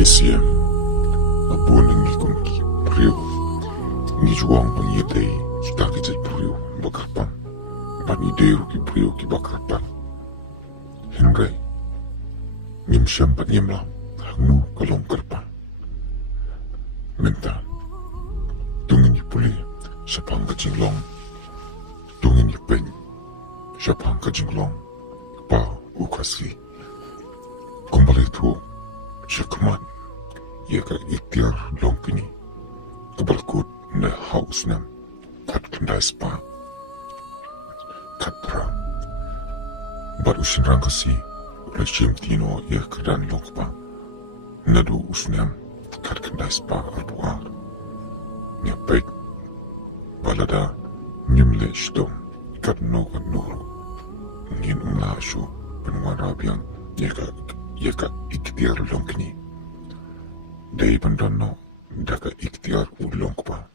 KCM Apun ngi kum ki priu ngi juang pang yedei kita kecil priu bakarpan ban ideu ki priu ki bakarpan Henry ngim syampat ngimla hangnu kalong karpan menta tungin ni puli sapang kajinglong tungin ni pen sapang kajinglong pa ukasi kembali tu syakman ia ka ikhtiar long kini kebalkut na haus nam kat kendai spa kat perang baru usin rang kasi oleh Jim Tino ia kedan long pa nadu usnam kat kendai spa arbuar nia baik balada nyimle shdom kat no ngin umlashu penwan rabiang ia ka ikhtiar long kini Dei bandano daga ikhtiar ulong pa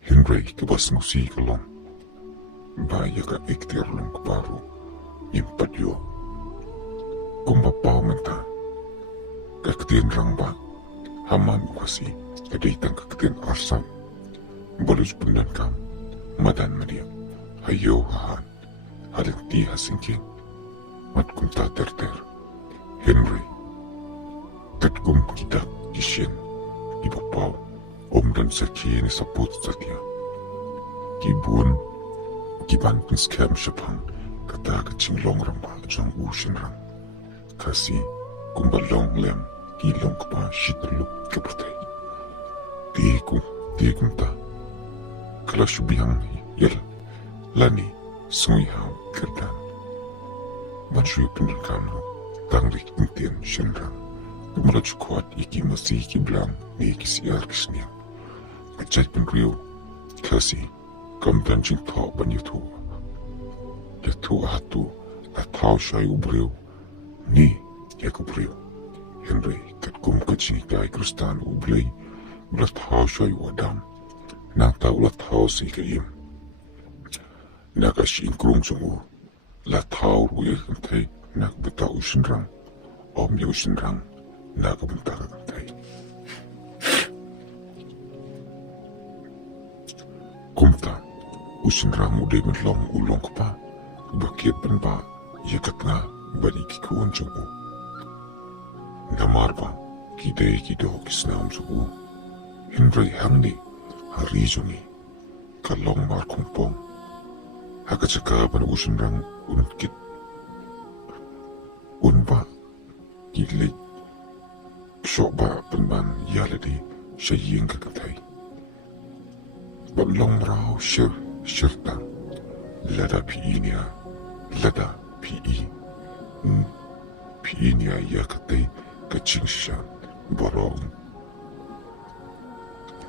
Henry kebas musi kalong Baya ka ikhtiar long baru impat yo kumba pau menta kaktian rang ba haman ukasi kaditang kaktian arsam bolus bundan kam madan madia hayo hahan halit di hasingking mat kumta terter Henry tatkum kita kisien ibapau om dan sakien saput satia kibun kiban pun skam syapang kata kecing long ramba jang ushin rang kasi kumbalong lem kilong kapa shitluk kepertai tikum ta kala syubiang yel lani sungui hau kerdan ban shui pendul kamlo tangrik intien shenrang Kemalaju kuat iki masih iki belang ni iki siar kisniang Kecai penriu kasi kamdan jing tau ban yutu hatu la tau syai ubriu ni ya kubriu Henry katkum kecing kai kristan ublei la tau syai wadam nang tau la tau si kaim nakashi inkrung sungu la tau ruye kentai nak betau usinrang om ya usinrang nakabunta ka kantay. Kumta, usinrang uday manlong ulong ka pa, bakit pan ba, yakat nga, banikikuan siyang u. Namar ba, kiday kido kisnaam sa u. Henry hangni, harizongi, kalong markumpong. Hakat saka pan usinrang unkit. Unba, kilit, Soba penban yaladi saying kakatai. Balong rau syirta lada piinia lada pi piinia yakatai kacing syan borong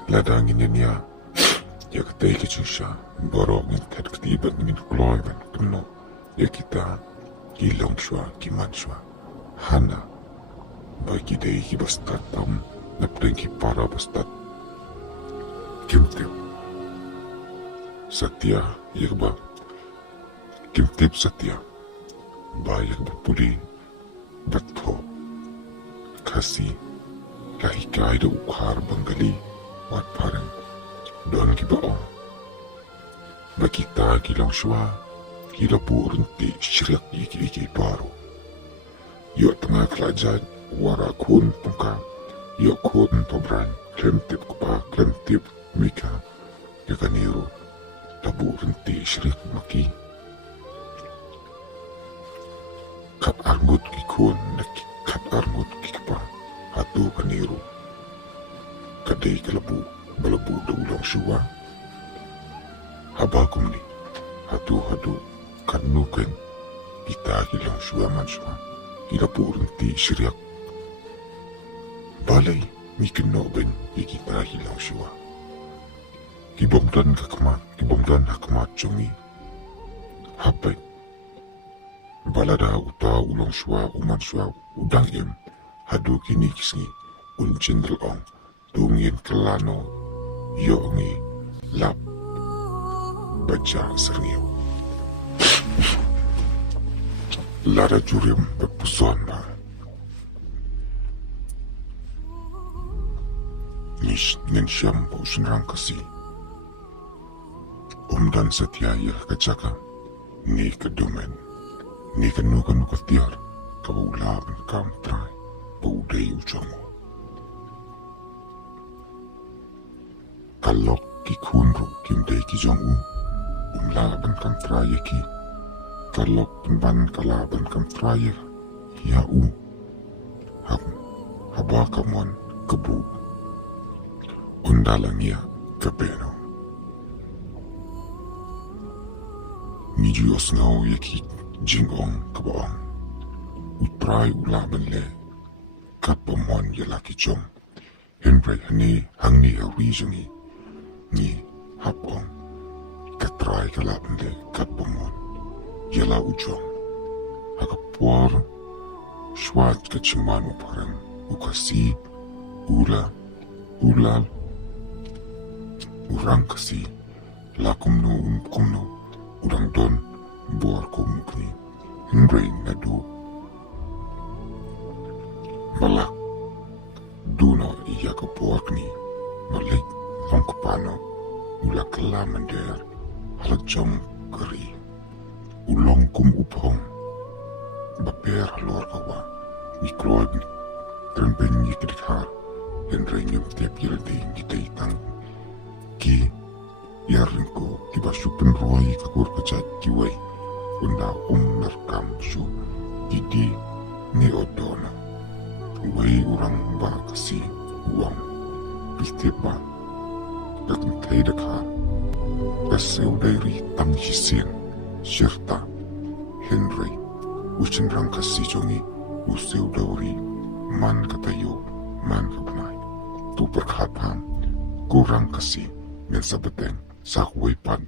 lada nginia yakatai kacing syan borong intet ketiban ngin kloy ban keno yakita kilong shwa kiman shwa hana bagi day ki bastat tam napdeng ki para bastat kimtip satya yakba kimtip satya ba yakba puli batho kasi lahikay da ukhar bangali wat parang don ki baong bakita kilang shwa kila purunti syriak iki baru yuk tengah kerajaan wara kun pungka yo kun tobran klemtip kupa klemtip mika yakaniru tabu renti syrik maki kat arngut kikun kat arngut kikpa hatu kaniru kadai kalabu balabu daulang syuwa habakum ni hatu kanuken kita kilang syuwa manswa kila purunti syriak balay mikin no ben kita hilang syua kibomdan hakamat chungi hapai balada uta ulong syua uman syua udang im hadu kini kisni un jendel ong dungin kelano yo ngi lap baca serngio lara jurim berpusuan ba Nish ngen syam po senrang kasi. Dan setia ya kacaka. Ni kedumen. Ni kanu ketiar. Kaula kam trai. Paudai ucamu. Kalok ki kunru kim dei ki jong u. Laban kam trai ki. Kalok penban kalaban kam trai ya u. Haba kamon kebu. Undalang ya kebeno. Ni Diyos ngau yaki jingong kabaong. Utray ulaban le. Kapamon yalaki jom. Henry hangni hawijongi. Ni hapong. Katray kalaban le kapamon. Yala ujong. Hakapuar. Swat kachimano parang ukasi. Ulal. Urang kasi. Lakumno kumno. Udang don buar ko mukni Henry nadu malak duno iya ko buar ni malik long kapano ula kalamander halajong kari ulong kum upong baper halor kawa mikroib trempen yikrikhar Henry nyum tiap yildi ngitay ki yarin ko tiba supen roi kakur kecak kiwai unda nerkam su didi ni odona wai orang ba kasi uang pistepa datang tay dekha kaseu dari tang hisien serta Henry ucen rang kasi jongi useu dauri man katayo man kabanai tu berkhapam kurang kasi ngan sabeteng sakway pan